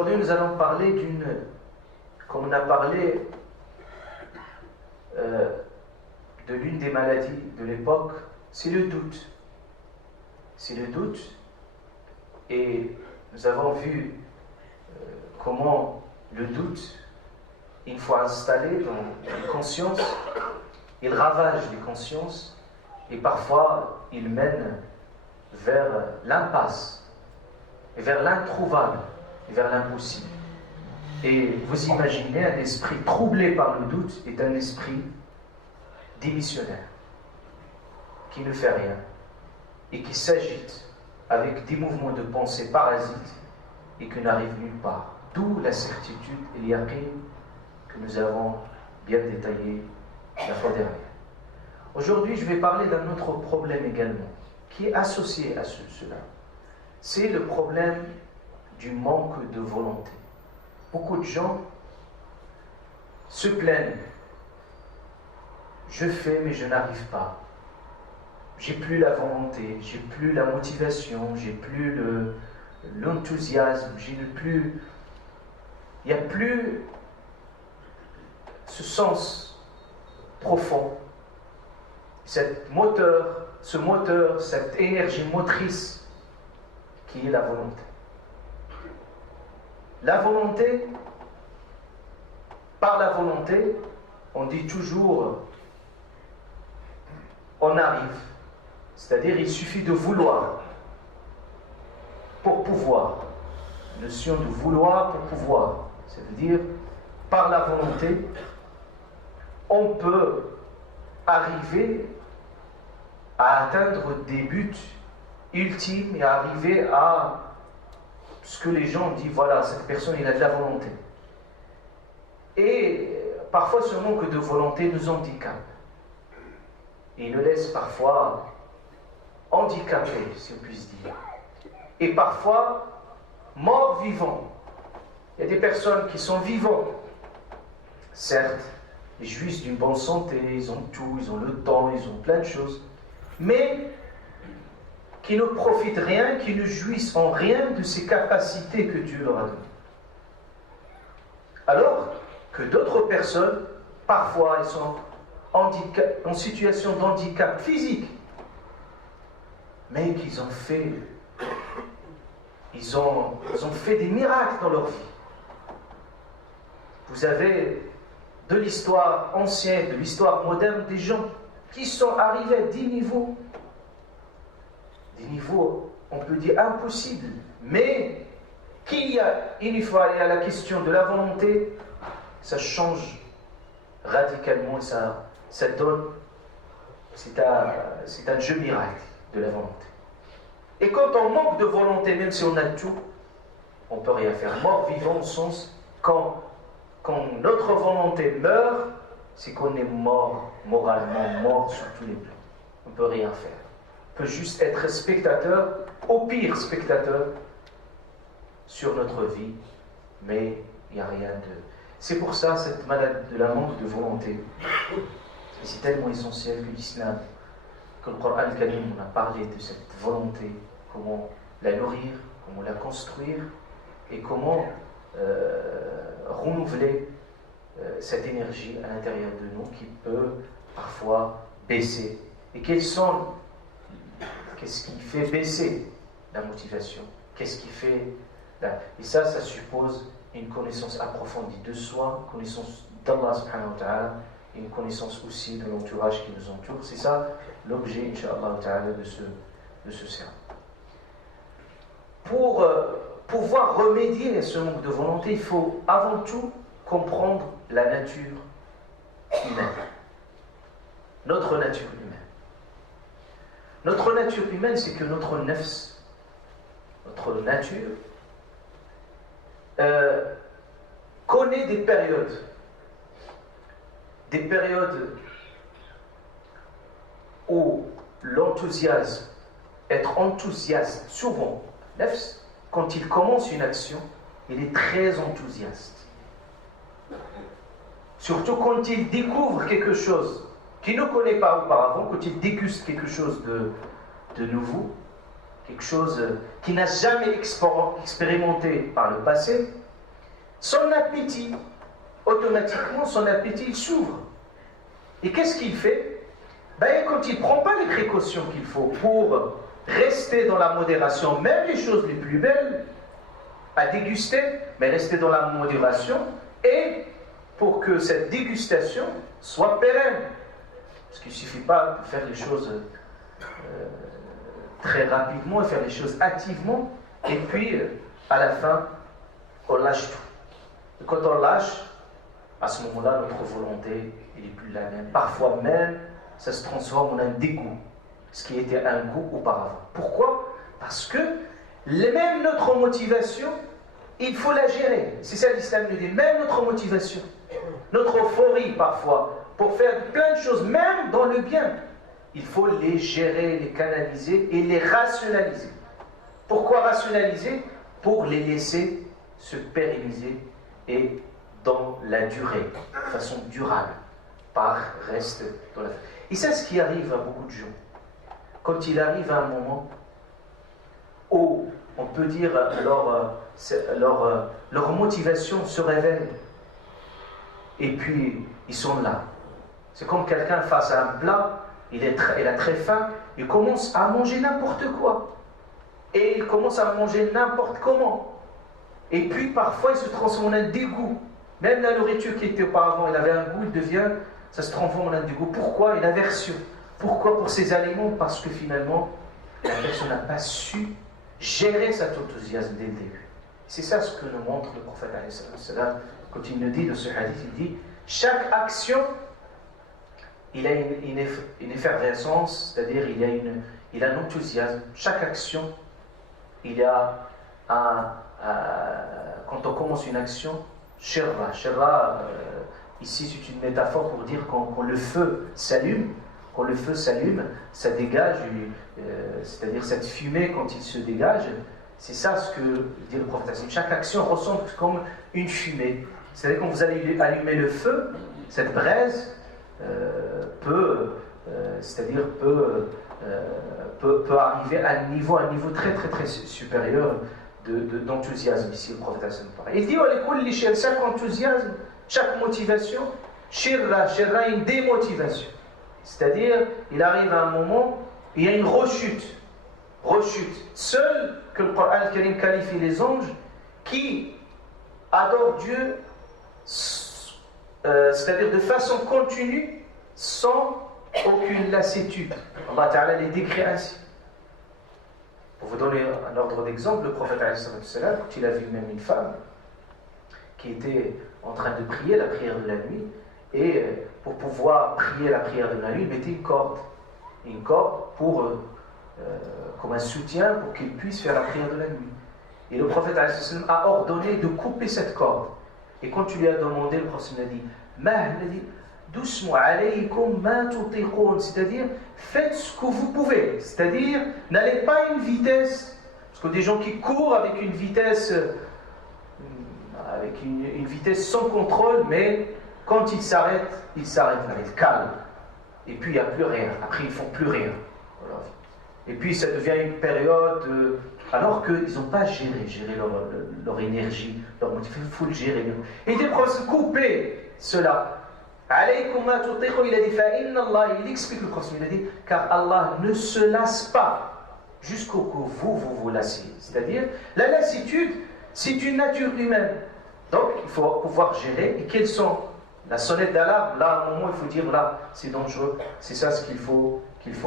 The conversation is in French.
Aujourd'hui, nous allons parler comme on a parlé de l'une des maladies de l'époque, c'est le doute. C'est le doute, et nous avons vu comment le doute, une fois installé dans les consciences, il ravage les consciences et parfois il mène vers l'impasse, et vers l'introuvable, et vers l'impossible. Et vous imaginez, un esprit troublé par le doute est un esprit démissionnaire, qui ne fait rien, et qui s'agite avec des mouvements de pensée parasites et qui n'arrive nulle part. D'où la certitude et l'yaqin que nous avons bien détaillé la fois dernière. Aujourd'hui, je vais parler d'un autre problème également, qui est associé à cela. C'est le problème du manque de volonté. Beaucoup de gens se plaignent. Je fais, mais je n'arrive pas. J'ai plus la volonté, j'ai plus la motivation, j'ai plus l'enthousiasme, il n'y a plus ce sens profond, ce moteur, cette énergie motrice qui est la volonté. La volonté, par la volonté, on dit toujours on arrive. C'est-à-dire, il suffit de vouloir pour pouvoir. La notion de vouloir pour pouvoir. Ça veut dire, par la volonté, on peut arriver à atteindre des buts ultimes et arriver à ce que les gens disent, voilà, cette personne, il a de la volonté. Et parfois, ce manque de volonté nous handicape. Et nous laisse parfois handicapés, si on puisse dire. Et parfois, morts-vivants. Il y a des personnes qui sont vivantes. Certes, ils jouissent d'une bonne santé, ils ont tout, ils ont le temps, ils ont plein de choses. Mais qui ne profitent rien, qui ne jouissent en rien de ces capacités que Dieu leur a données. Alors que d'autres personnes, parfois, elles sont en situation d'handicap physique, mais qu'ils ont fait, ils ont fait des miracles dans leur vie. Vous avez de l'histoire ancienne, de l'histoire moderne, des gens qui sont arrivés à des niveaux, on peut dire impossibles, mais qu'il y a, une fois, il y a la question de la volonté, ça change radicalement, ça donne, c'est un jeu miracle de la volonté. Et quand on manque de volonté, même si on a tout, on ne peut rien faire. Mort-vivant au sens, quand notre volonté meurt, c'est qu'on est mort, moralement mort sur tous les plans. On ne peut rien faire. On peut juste être spectateur, au pire spectateur, sur notre vie, mais il n'y a rien de... C'est pour ça, cette maladie de la manque de volonté, c'est tellement essentiel que l'islam, que le Coran al-Karim, on a parlé de cette volonté, comment la nourrir, comment la construire, et comment renouveler cette énergie à l'intérieur de nous qui peut parfois baisser. Et qu'est-ce qui fait baisser la motivation? Qu'est-ce qui fait... Et ça suppose une connaissance approfondie de soi, une connaissance d'Allah subhanahu wa ta'ala, et une connaissance aussi de l'entourage qui nous entoure. C'est ça l'objet, incha'Allah ta'ala, de ce sermon. Pour pouvoir remédier à ce manque de volonté, il faut avant tout comprendre la nature humaine. Notre nature humaine. Notre nature humaine, c'est que notre nafs, notre nature, connaît des périodes où l'enthousiasme, être enthousiaste, souvent, nafs, quand il commence une action, il est très enthousiaste. Surtout quand il découvre quelque chose qu'il ne connaît pas auparavant, quand il déguste quelque chose de nouveau, quelque chose qu'il n'a jamais expérimenté par le passé, son appétit, automatiquement, son appétit il s'ouvre. Et qu'est-ce qu'il fait? Quand il ne prend pas les précautions qu'il faut pour rester dans la modération, même les choses les plus belles à déguster, mais rester dans la modération, et pour que cette dégustation soit pérenne. Parce qu'il ne suffit pas de faire les choses très rapidement et faire les choses hâtivement, et puis à la fin, on lâche tout. Et quand on lâche, à ce moment-là, notre volonté n'est plus la même. Parfois même, ça se transforme en un dégoût, ce qui était un goût auparavant. Pourquoi? Parce que même notre motivation, il faut la gérer. C'est ça l'islam nous dit, même notre motivation, notre euphorie parfois, pour faire plein de choses, même dans le bien, il faut les gérer, les canaliser et les rationaliser. Pourquoi rationaliser? Pour les laisser se pérenniser et dans la durée, de façon durable, par reste dans la... Et c'est ce qui arrive à beaucoup de gens. Quand il arrive à un moment où, on peut dire, leur motivation se révèle, et puis ils sont là. C'est comme quelqu'un face à un plat, il a très faim, il commence à manger n'importe quoi. Et il commence à manger n'importe comment. Et puis parfois il se transforme en un dégoût. Même la nourriture qui était auparavant, elle avait un goût, ça se transforme en un dégoût. Pourquoi? Une aversion. Pourquoi pour ces aliments? Parce que finalement, la personne n'a pas su gérer cet enthousiasme dès le début. C'est ça ce que nous montre le prophète quand il nous dit de ce hadith, il dit chaque action, il a une effervescence, c'est-à-dire il a un enthousiasme. Chaque action, il y a quand on commence une action, shirra, ici c'est une métaphore pour dire quand le feu s'allume, ça dégage, c'est-à-dire cette fumée quand il se dégage, c'est ça ce que dit le prophète. Chaque action ressemble comme une fumée. C'est-à-dire quand vous allez allumer le feu, cette braise peut arriver à un niveau très très très supérieur d'enthousiasme. Ici le prophète il dit chaque enthousiasme, chaque motivation, shirra, une démotivation. C'est-à-dire, il arrive à un moment, il y a une rechute. Seul que le Coran al-Karim qualifie les anges qui adorent Dieu, c'est-à-dire de façon continue, sans aucune lassitude. Allah Ta'ala les décrit ainsi. Pour vous donner un ordre d'exemple, le prophète, quand il a vu même une femme qui était en train de prier la prière de la nuit, et pour pouvoir prier la prière de la nuit, il mettait une corde comme un soutien pour qu'il puisse faire la prière de la nuit. Et le prophète a ordonné de couper cette corde. Et quand tu lui as demandé, le prophète a dit doucement, alaykum ma tutiqoun, c'est-à-dire faites ce que vous pouvez, c'est-à-dire n'allez pas à une vitesse, parce que des gens qui courent avec une vitesse sans contrôle, mais quand ils s'arrêtent, ils calment. Et puis il n'y a plus rien. Après, ils ne font plus rien. Voilà. Et puis ça devient une période, alors qu'ils n'ont pas géré leur énergie, leur motivation. Il faut le gérer. Et il est couper cela. Il explique le prophète, il a dit, car Allah ne se lasse pas jusqu'au que vous lassiez. C'est-à-dire, la lassitude, c'est une nature humaine. Donc, il faut pouvoir gérer. Et quelles sont la sonnette d'alarme? Là, à un moment, il faut dire, là, c'est dangereux. C'est ça ce qu'il faut gérer.